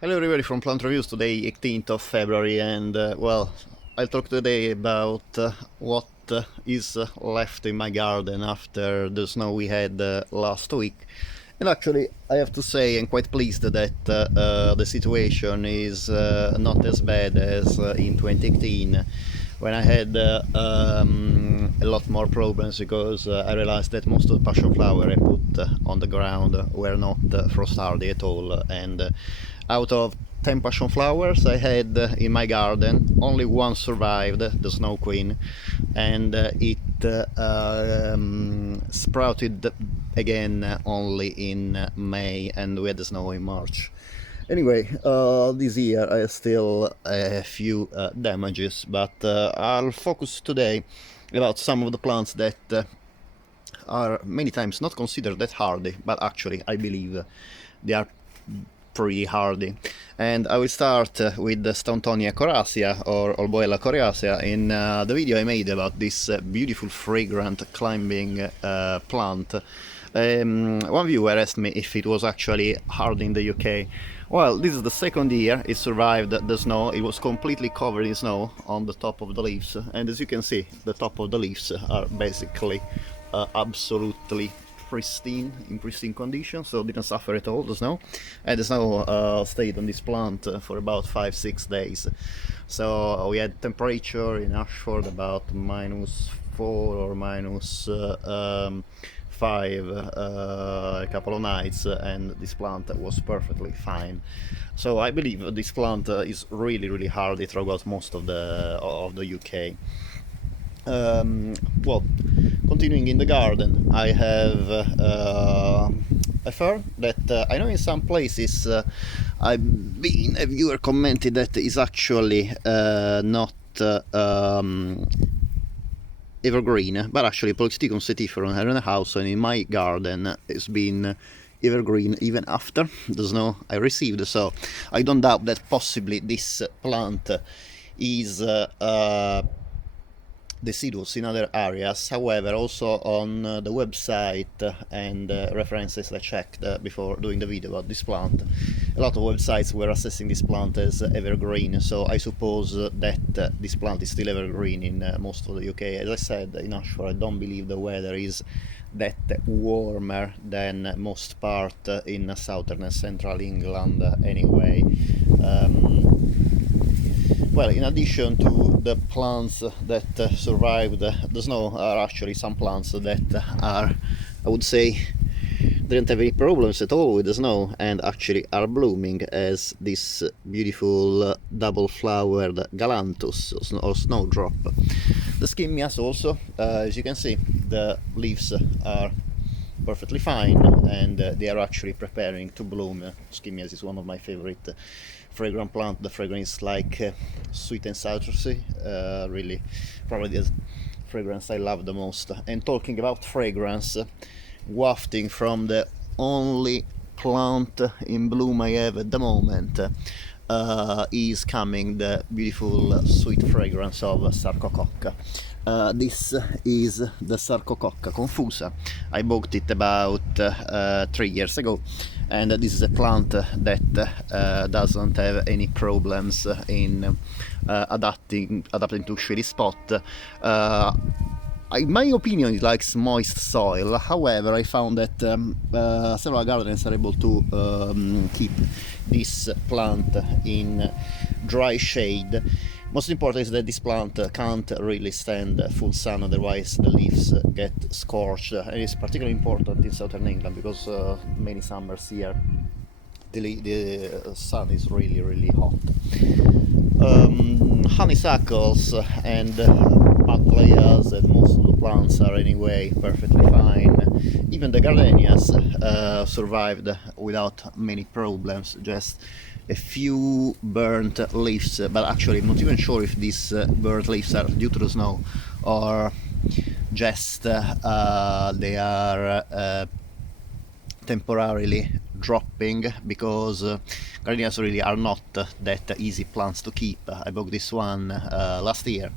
Hello everybody from Plant Reviews, today 18th of February, and well, I'll talk today about what is left in my garden after the snow we had last week. And actually I have to say I'm quite pleased that the situation is not as bad as in 2018, when I had a lot more problems, because I realized that most of the passion flower I put on the ground were not frost hardy at all, and out of 10 passion flowers I had in my garden, only one survived, the Snow Queen, and it sprouted again only in May, and we had the snow in March. Anyway, this year I still a few damages, but I'll focus today about some of the plants that are many times not considered that hardy, but actually I believe they are pretty hardy. And I will start with the Stauntonia coriacea, or Olboella coriacea. In the video I made about this beautiful fragrant climbing plant, one viewer asked me if it was actually hard in the UK. Well, this is the second year it survived the snow. It was completely covered in snow on the top of the leaves, and as you can see, the top of the leaves are basically absolutely pristine, in pristine condition, so didn't suffer at all, the snow. And the snow stayed on this plant for about 5-6 days. So we had temperature in Ashford about -4 or -5 a couple of nights, and this plant was perfectly fine. So I believe this plant is really hardy throughout most of the UK. Well, continuing in the garden, I have a fern that I know in some places a viewer commented that is actually not evergreen, but actually Polycticum saetiferum here in the house and in my garden it's been evergreen even after the snow I received, so I don't doubt that possibly this plant is deciduous in other areas. However, also on the website and references I checked before doing the video about this plant, a lot of websites were assessing this plant as evergreen, so I suppose that this plant is still evergreen in most of the UK. As I said, in Ashford I don't believe the weather is that warmer than most part in southern and central England anyway. Well, in addition to the plants that survived the snow, are actually some plants that are, I would say, didn't have any problems at all with the snow and actually are blooming, as this beautiful double-flowered Galanthus or snowdrop. The Skimmias also, as you can see, the leaves are perfectly fine, and they are actually preparing to bloom. Skimmias is one of my favorite fragrant plant. The fragrance is like sweet and citrusy, really probably the fragrance I love the most. And talking about fragrance, wafting from the only plant in bloom I have at the moment is coming the beautiful sweet fragrance of Sarcococca. This is the Sarcococca confusa. I bought it about 3 years ago, and this is a plant that doesn't have any problems in adapting to shady spot. In my opinion, it likes moist soil. However, I found that several gardeners are able to keep this plant in dry shade. Most important is that this plant can't really stand full sun, otherwise the leaves get scorched. And it's particularly important in southern England because many summers here the sun is really hot. Honeysuckles and Buckleas and most of the plants are anyway perfectly fine. Even the gardenias survived without many problems, just a few burnt leaves, but actually I'm not even sure if these burnt leaves are due to the snow or just they are temporarily dropping, because gardenias really are not that easy plants to keep. I bought this one last year,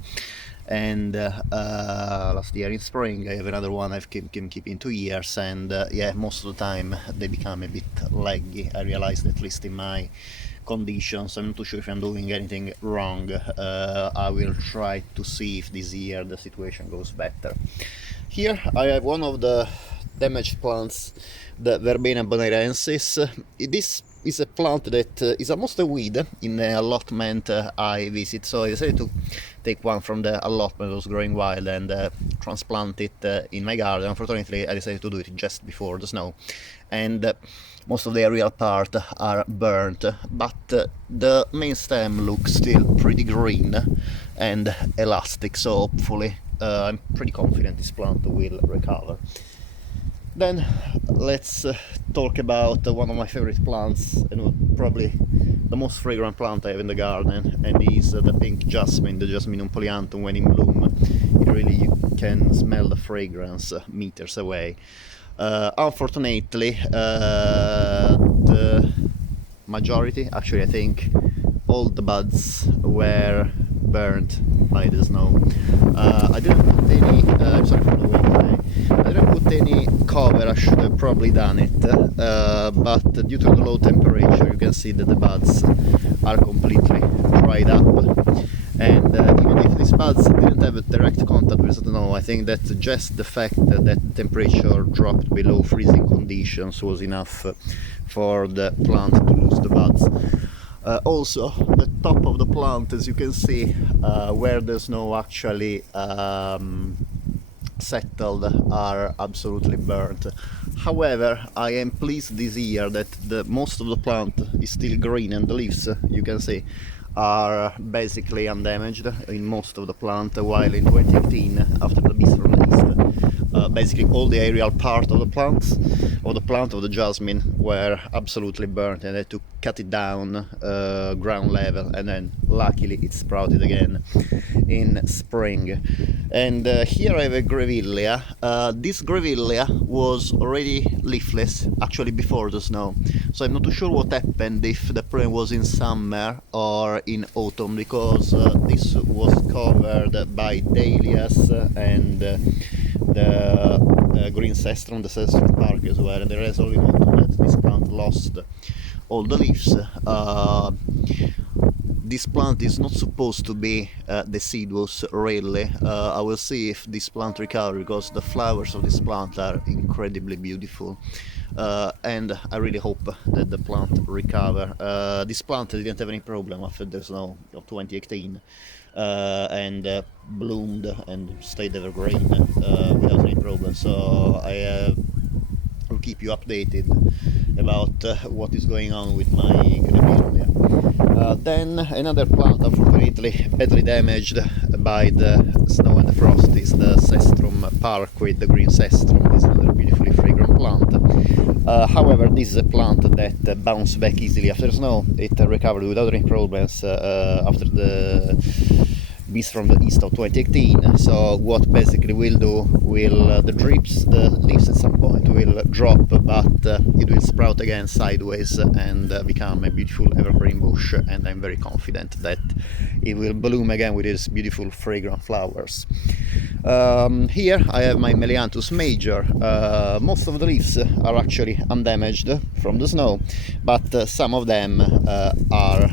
and last year in spring I have another one I've been keeping 2 years, and yeah, most of the time they become a bit leggy. I realized, at least in my conditions. I'm not too sure if I'm doing anything wrong. I will try to see if this year the situation goes better. Here I have one of the damaged plants, the Viburnums bonairensis. This is a plant that is almost a weed in the allotment I visit, so I decided to take one from the allotment that was growing wild and transplant it in my garden. Unfortunately, I decided to do it just before the snow, and most of the aerial part are burnt, but the main stem looks still pretty green and elastic, so hopefully I'm pretty confident this plant will recover. Then let's talk about one of my favorite plants, and probably the most fragrant plant I have in the garden, and is the pink jasmine, the Jasminum polyanthum. When in bloom, you can smell the fragrance meters away. Unfortunately, the majority, actually I think all the buds were burnt by the snow. I didn't put any, I'm sorry for the wind today. I didn't put any cover. I should have probably done it, but due to the low temperature you can see that the buds are completely dried up, and even if these buds didn't have a direct contact with the snow, I think that just the fact that the temperature dropped below freezing conditions was enough for the plant to lose the buds. Also, the top of the plant, as you can see, where the snow actually settled, are absolutely burnt. However, I am pleased this year that most of the plant is still green, and the leaves, you can see, are basically undamaged in most of the plant, while in 2018, after the beast from the east, basically all the aerial part of the plant of the jasmine were absolutely burnt, and I had to cut it down ground level, and then luckily it sprouted again in spring. And here I have a grevillea. This grevillea was already leafless actually before the snow, so I'm not too sure what happened, if the pollen was in summer or in autumn, because this was covered by dahlias and the green Cestrum, the Cestrum parqui as well, and there is only autumn that this plant lost all the leaves. This plant is not supposed to be deciduous, really. I will see if this plant recovers, because the flowers of this plant are incredibly beautiful, and I really hope that the plant recover. This plant didn't have any problem after the snow of 2018, and bloomed and stayed evergreen without any problem, so I will keep you updated about what is going on with my grevillea. Then another plant, unfortunately badly damaged by the snow and the frost, is the Cestrum parqui, the green Cestrum. This is another beautifully fragrant plant. However, this is a plant that bounced back easily after snow. It recovered without any problems after the beast from the east of 2018. So what basically will do, the leaves at some point will drop, but it will sprout again sideways and become a beautiful evergreen bush, and I'm very confident that it will bloom again with its beautiful fragrant flowers. Here I have my Melianthus major. Most of the leaves are actually undamaged from the snow, but some of them are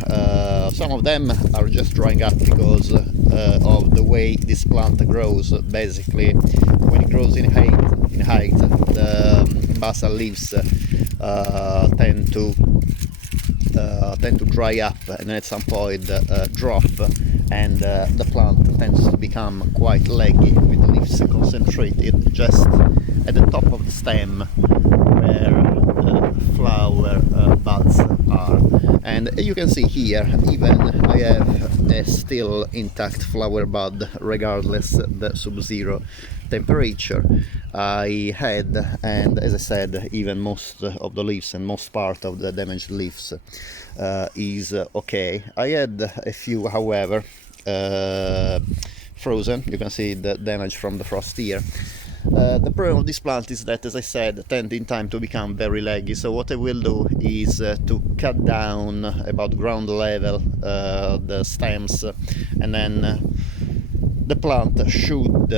just drying up because of the way this plant grows. Basically, when it grows in height, the basal leaves tend to dry up, and then at some point drop, and the plant tends to become quite leggy, with the leaves concentrated just at the top of the stem where the flower buds are. And you can see here, even I have a still intact flower bud regardless the sub-zero temperature I had, and as I said, even most of the leaves and most part of the damaged leaves is okay. I had a few, however, frozen. You can see the damage from the frost here. The problem of this plant is that, as I said, tend in time to become very leggy, so what I will do is to cut down about ground level the stems, and then the plant should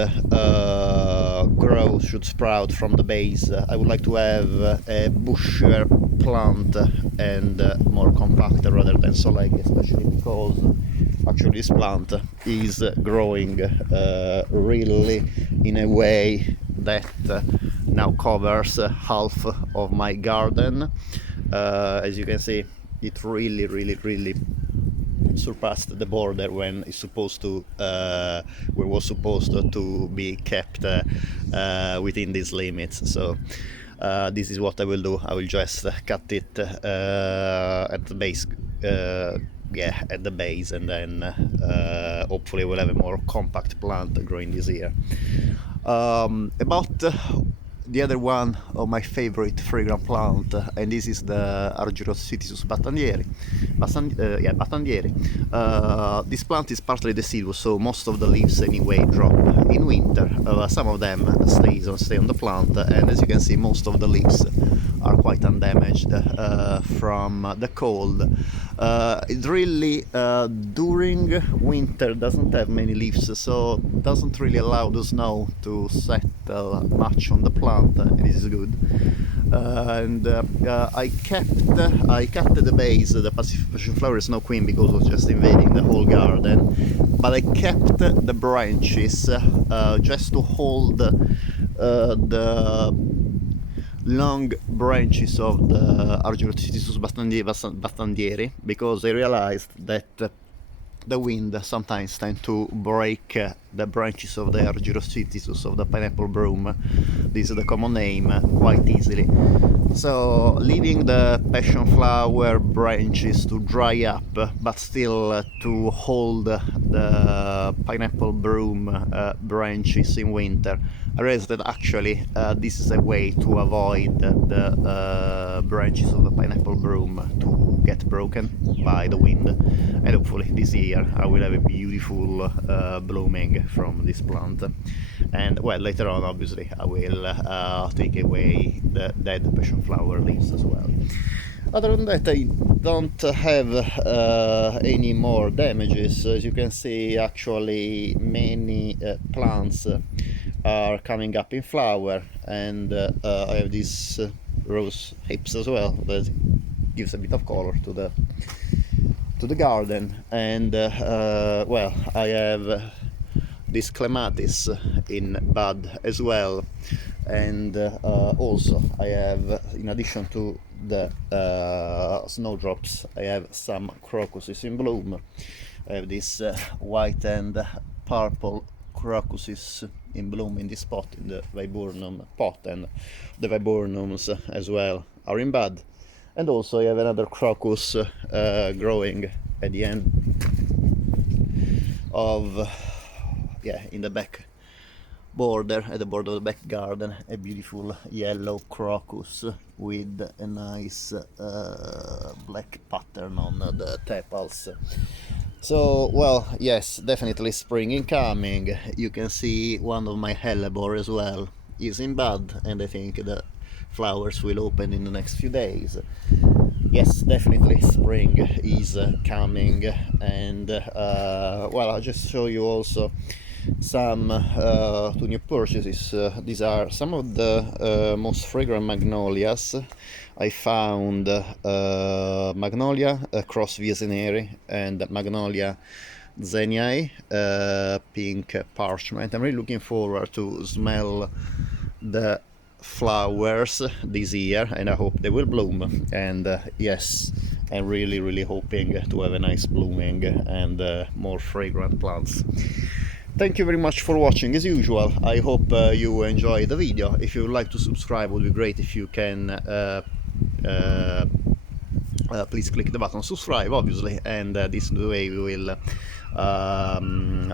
should sprout from the base. I would like to have a bushier plant and more compact rather than so leggy, especially because actually this plant is growing really in a way that now covers half of my garden. As you can see, it really surpassed the border when it's supposed to was supposed to be kept within these limits. So this is what I will do. I will just cut it at the base, yeah, at the base, and then hopefully we'll have a more compact plant growing this year. About the other one of my favorite fragrant plant, and this is the Argyrocytisus battandieri. This plant is partly deciduous, so most of the leaves anyway drop in winter. Some of them stay on the plant, and as you can see, most of the leaves are quite undamaged from the cold. It really during winter doesn't have many leaves, so doesn't really allow the snow to settle much on the plant. This is good. I cut the base, the passion flower snow queen, because it was just invading the whole garden, but I kept the branches just to hold the long branches of the Argyrocytisus battandieri, because I realized that the wind sometimes tends to break the branches of the Argyrocytisus, of the pineapple broom, this is the common name, quite easily. So leaving the passion flower branches to dry up, but still to hold the pineapple broom branches in winter, I realized that actually this is a way to avoid the branches of the pineapple broom to get broken by the wind, and hopefully this year I will have a beautiful blooming from this plant. And well, later on obviously I will take away the dead passion flower leaves as well. Other than that, I don't have any more damages. As you can see, actually many plants are coming up in flower, and I have these rose hips as well that gives a bit of color to the garden. And well, I have this clematis in bud as well, and also I have, in addition to the snowdrops, I have some crocuses in bloom. I have this white and purple crocuses in bloom in this pot, in the viburnum pot, and the viburnums as well are in bud. And also I have another crocus growing at the end of, yeah, in the back border, at the border of the back garden, a beautiful yellow crocus with a nice black pattern on the tepals. So, well, yes, definitely spring incoming. You can see one of my hellebore as well is in bud, and I think the flowers will open in the next few days. Yes, definitely spring is coming. And well, I'll just show you also some two new purchases. These are some of the most fragrant magnolias. I found Magnolia cross Vieseneri and Magnolia zeniae, pink parchment. I'm really looking forward to smell the flowers this year, and I hope they will bloom. And yes, I'm really hoping to have a nice blooming and more fragrant plants. Thank you very much for watching. As usual, I hope you enjoyed the video. If you would like to subscribe, it would be great if you can please click the button subscribe, obviously, and this is the way we will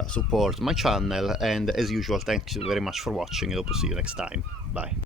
support my channel. And as usual, thank you very much for watching. I hope to see you next time. Bye.